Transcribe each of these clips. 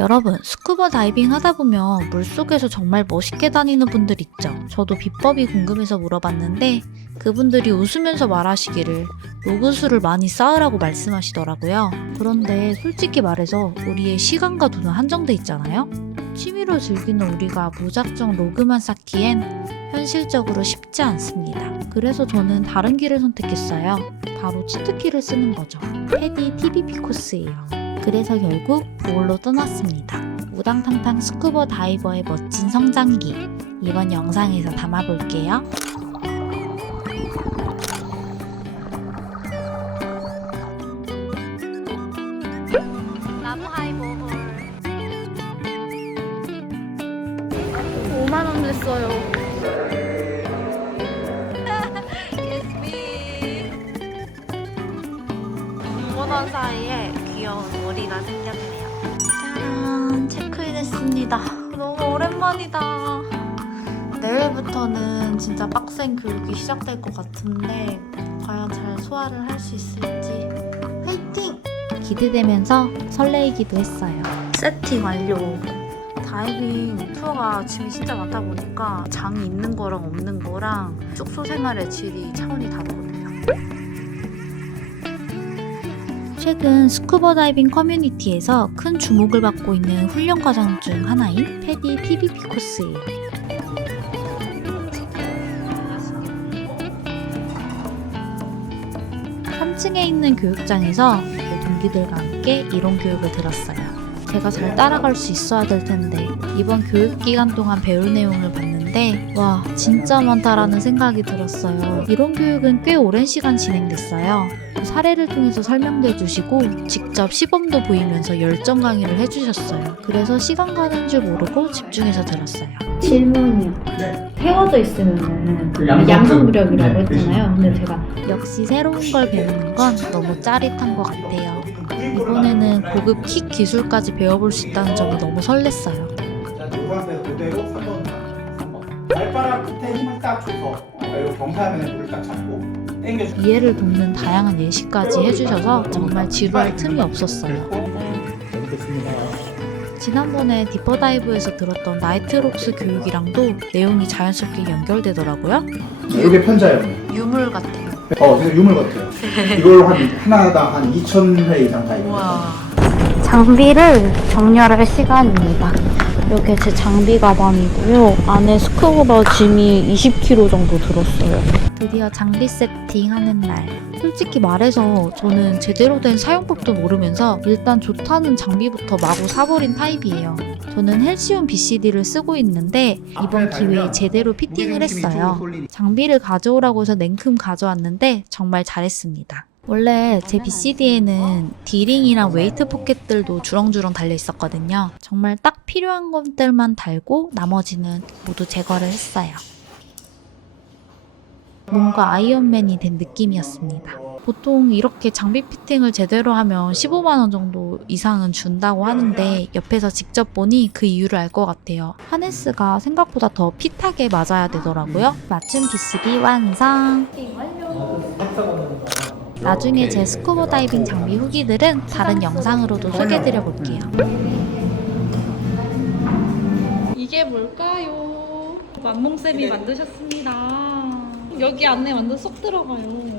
여러분, 스쿠버 다이빙 하다 보면 물속에서 정말 멋있게 다니는 분들 있죠? 저도 비법이 궁금해서 물어봤는데 그분들이 웃으면서 말하시기를 로그수를 많이 쌓으라고 말씀하시더라고요. 그런데 솔직히 말해서 우리의 시간과 돈은 한정돼 있잖아요? 취미로 즐기는 우리가 무작정 로그만 쌓기엔 현실적으로 쉽지 않습니다. 그래서 저는 다른 길을 선택했어요. 바로 치트키를 쓰는 거죠. 패디 TBP 코스예요. 그래서 결국 부올로 떠났습니다. 우당탕탕 스쿠버 다이버의 멋진 성장기, 이번 영상에서 담아볼게요. 나무 하이보글 5만원 냈어요. 예스미 5원 사이에 귀여운 오리가 생겼네요. 짜란, 체크인했습니다. 너무 오랜만이다. 내일부터는 진짜 빡센 교육이 시작될 것 같은데 과연 잘 소화를 할 수 있을지 화이팅! 기대되면서 설레이기도 했어요. 세팅 완료. 다이빙 투어가 짐이 진짜 많다 보니까 장이 있는 거랑 없는 거랑 숙소 생활의 질이 차원이 다르거든요. 최근 스쿠버 다이빙 커뮤니티에서 큰 주목을 받고 있는 훈련 과정 중 하나인 패디 PVP 코스예요. 3층에 있는 교육장에서 동기들과 함께 이론 교육을 들었어요. 제가 잘 따라갈 수 있어야 될 텐데 이번 교육 기간 동안 배울 내용을 봤는데 와, 진짜 많다라는 생각이 들었어요. 이론 교육은 꽤 오랜 시간 진행됐어요. 사례를 통해서 설명도 해주시고 직접 시범도 보이면서 열정 강의를 해주셨어요. 그래서 시간 가는 줄 모르고 집중해서 들었어요. 질문이요. 네. 태워져 있으면은 그 양성무력이라고 네, 했잖아요. 근데 제가 역시 새로운 걸 배우는 건 너무 짜릿한 것 같아요. 이번에는 고급 킥 기술까지 배워볼 수 있다는 점이 너무 설렜어요. 자, 노란색 그대로 3번. 발바닥 끝에 힘을 딱 줘서 그리고 경사면에 물을 딱 잡고 당겨주고 이해를 돕는 다양한 예시까지 해주셔서 정말 지루할 틈이 없었어요. 됐습니다. 지난번에 디퍼다이브에서 들었던 나이트록스 교육이랑도 내용이 자연스럽게 연결되더라고요. 이게 편자예요. 유물 같아요. 진짜 유물 같아요. 이걸 하나당 한 2,000회 이상 다 있어요. 와. 장비를 정렬할 시간입니다. 이게 제 장비 가방이고요. 안에 스쿠버 짐이 20kg 정도 들었어요. 드디어 장비 세팅하는 날. 솔직히 말해서 저는 제대로 된 사용법도 모르면서 일단 좋다는 장비부터 마구 사버린 타입이에요. 저는 헬시온 BCD를 쓰고 있는데 이번 기회에 제대로 피팅을 했어요. 장비를 가져오라고 해서 냉큼 가져왔는데 정말 잘했습니다. 원래 제 BCD에는 디링이랑 웨이트 포켓들도 주렁주렁 달려 있었거든요. 정말 딱 필요한 것들만 달고 나머지는 모두 제거를 했어요. 뭔가 아이언맨이 된 느낌이었습니다. 보통 이렇게 장비 피팅을 제대로 하면 15만원 정도 이상은 준다고 하는데 옆에서 직접 보니 그 이유를 알 것 같아요. 하네스가 생각보다 더 핏하게 맞아야 되더라고요. 맞춤 BCD 완성! 나중에 제 스쿠버 다이빙 장비 후기들은 다른 영상으로도 소개해드려 볼게요. 이게 뭘까요? 만몽쌤이 만드셨습니다. 여기 안에 완전 쏙 들어가요.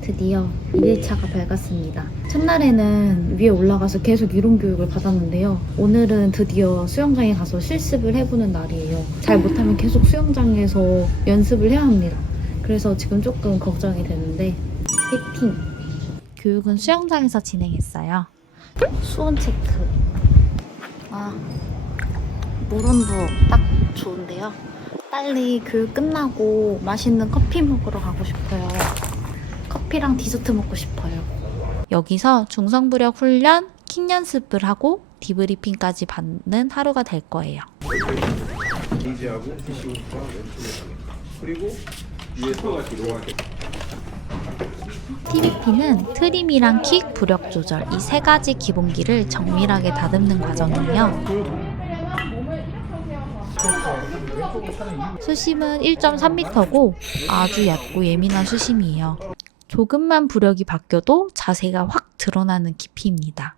드디어 1일차가 밝았습니다. 첫날에는 위에 올라가서 계속 이론 교육을 받았는데요. 오늘은 드디어 수영장에 가서 실습을 해보는 날이에요. 잘 못하면 계속 수영장에서 연습을 해야 합니다. 그래서 지금 조금 걱정이 되는데 화이팅! 교육은 수영장에서 진행했어요. 수온 체크. 물온도 딱 좋은데요. 빨리 교육 끝나고 맛있는 커피 먹으러 가고 싶어요. 커피랑 디저트 먹고 싶어요. 여기서 중성부력 훈련, 킥 연습을 하고 디브리핑까지 받는 하루가 될 거예요. 인지하고 PC부터 그리고 위에서 이동하게. TBP는 트림이랑 킥, 부력 조절 이 세 가지 기본기를 정밀하게 다듬는 과정이에요. 수심은 1.3m고 아주 얕고 예민한 수심이에요. 조금만 부력이 바뀌어도 자세가 확 드러나는 깊이입니다.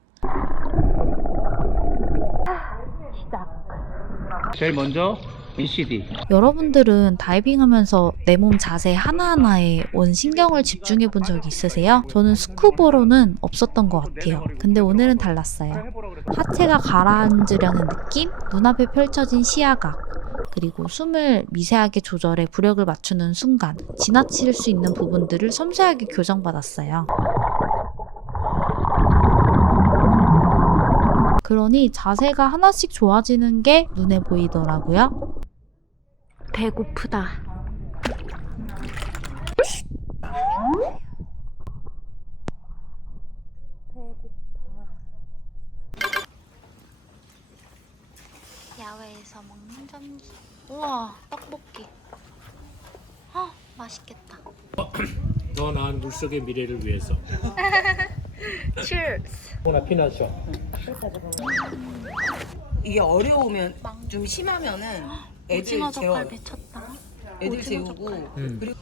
제일 먼저 ECD. 여러분들은 다이빙하면서 내 몸 자세 하나하나에 온 신경을 집중해 본 적이 있으세요? 저는 스쿠버로는 없었던 것 같아요. 근데 오늘은 달랐어요. 하체가 가라앉으려는 느낌, 눈앞에 펼쳐진 시야각, 그리고 숨을 미세하게 조절해 부력을 맞추는 순간 지나칠 수 있는 부분들을 섬세하게 교정받았어요. 그러니 자세가 하나씩 좋아지는 게 눈에 보이더라고요. 배고프다. 야외에서 먹는 전기. 우와, 떡볶이. 맛있겠다. 더 나은 물속의 미래를 위해서. Cheers. 오나 피나셔. 이게 어려우면 좀 심하면은 애들 재워요. 미쳤다. 애들 재우고 그리고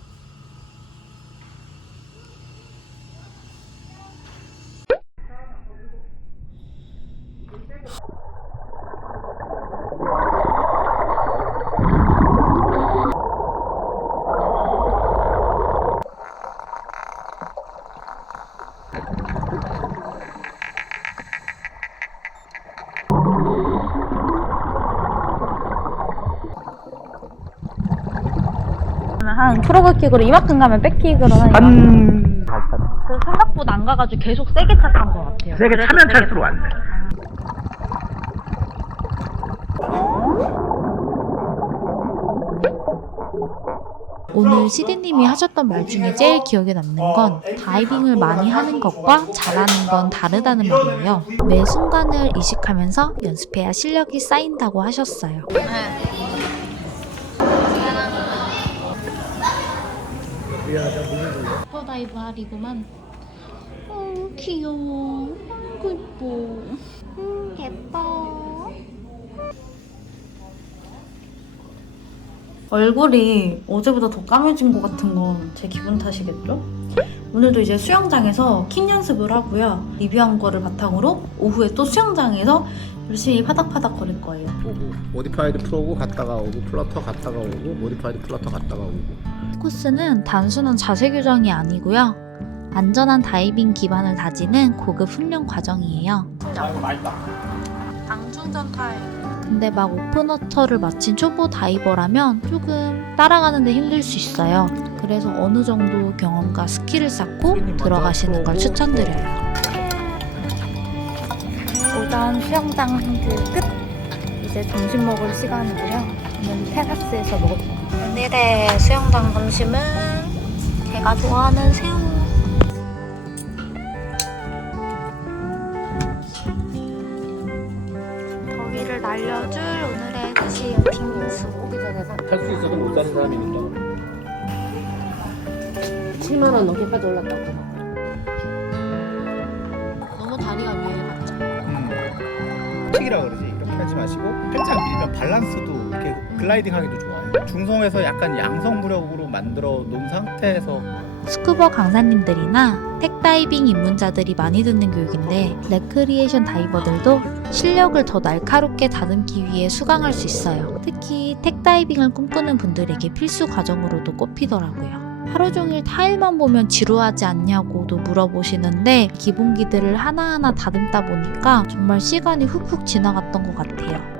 한 프로그킥으로 이만큼 가면 백킥으로 한 그 생각보다 안 가가지고 계속 세게 탔던 것 같아요. 세게 차면 탈수록 안 돼. 오늘 시디님이 하셨던 말 중에 제일 기억에 남는 건 다이빙을 많이 하는 것과 잘하는 건 다르다는 말이에요. 매 순간을 이식하면서 연습해야 실력이 쌓인다고 하셨어요. 슈퍼다이브 하리구만. 귀여워. 아이고 예뻐. 예뻐. 얼굴이 어제보다 더 까매진 것 같은 건 제 기분 탓이겠죠? 오늘도 이제 수영장에서 킥 연습을 하고요. 리뷰한 거를 바탕으로 오후에 또 수영장에서 열심히 파닥파닥 거릴 거예요. 오고 모디파이드 프로고 갔다가 오고 플러터 갔다가 오고 모디파이드 플러터 갔다가 오고. 코스는 단순한 자세 교정이 아니고요. 안전한 다이빙 기반을 다지는 고급 훈련 과정이에요. 방충전 타임. 근데 막 오픈워터를 마친 초보 다이버라면 조금 따라가는데 힘들 수 있어요. 그래서 어느 정도 경험과 스킬을 쌓고 들어가시는 걸 추천드려요. 오전 수영장 끝. 이제 점심 먹을 시간이고요. 오늘 테라스에서 먹을 거예요. 오늘의 수영장 점심은 제가 좋아하는 새우. 더위를 날려줄 오늘의 치 빙수. 탈 수 있어도 못 사는 사람이 있는가? 7만 원 넘게까지 올랐다고. 너무 다리가 위에 맞죠? 킥이라 그러지. 이렇게 하지 마시고 살짝 밀면 밸런스도 이렇게 글라이딩 하기도 좋아요. 중성에서 약간 양성 무력으로 만들어 놓은 상태에서 스쿠버 강사님들이나 택다이빙 입문자들이 많이 듣는 교육인데 레크리에이션 다이버들도 실력을 더 날카롭게 다듬기 위해 수강할 수 있어요. 특히 택다이빙을 꿈꾸는 분들에게 필수 과정으로도 꼽히더라고요. 하루 종일 타일만 보면 지루하지 않냐고도 물어보시는데 기본기들을 하나하나 다듬다 보니까 정말 시간이 훅훅 지나갔던 것 같아요.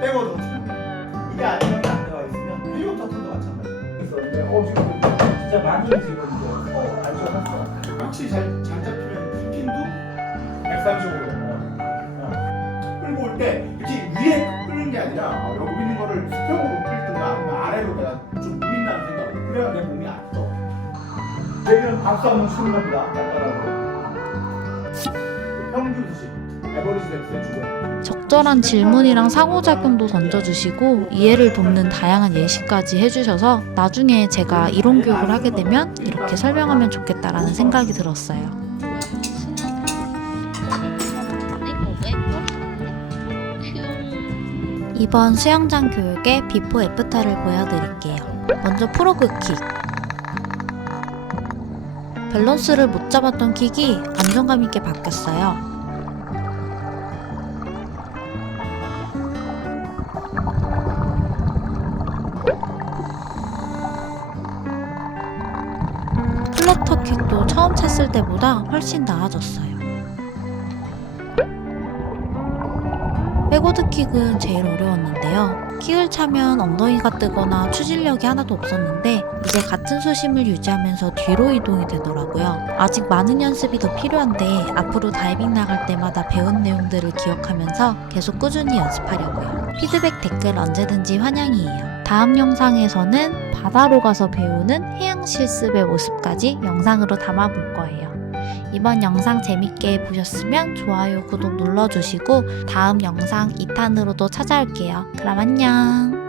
빼고 놓치면 이게 안정이 안 되어 있으면 헬리콥터도 마찬가지예요. 있었는데 지금 진짜 많이 지금 알죠? 확실히 잘 잡히면 핀도 135도 끌고 올 때 이렇게 위에 끌는 게 아니라 여기 있는 거를 수평으로 끌든가 아니면 아래로 내가 좀 밀린다는 생각으로 그래야 내 몸이 안 떠. 얘는 박수 한번 치는 것보다 약간하고 평균 수식 에버리지 덱스의 주변 적절한 질문이랑 상호작용도 던져주시고 이해를 돕는 다양한 예시까지 해주셔서 나중에 제가 이론 교육을 하게 되면 이렇게 설명하면 좋겠다라는 생각이 들었어요. 이번 수영장 교육의 비포 애프터를 보여드릴게요. 먼저 프로그 킥. 밸런스를 못 잡았던 킥이 안정감 있게 바뀌었어요. 플러터 킥도 처음 찼을 때보다 훨씬 나아졌어요. 백워드 킥은 제일 어려웠는데요. 킥을 차면 엉덩이가 뜨거나 추진력이 하나도 없었는데 이제 같은 수심을 유지하면서 뒤로 이동이 되더라고요. 아직 많은 연습이 더 필요한데 앞으로 다이빙 나갈 때마다 배운 내용들을 기억하면서 계속 꾸준히 연습하려고요. 피드백 댓글 언제든지 환영이에요. 다음 영상에서는 바다로 가서 배우는 해양 실습의 모습까지 영상으로 담아볼 거예요. 이번 영상 재밌게 보셨으면 좋아요, 구독 눌러주시고 다음 영상 2탄으로도 찾아올게요. 그럼 안녕!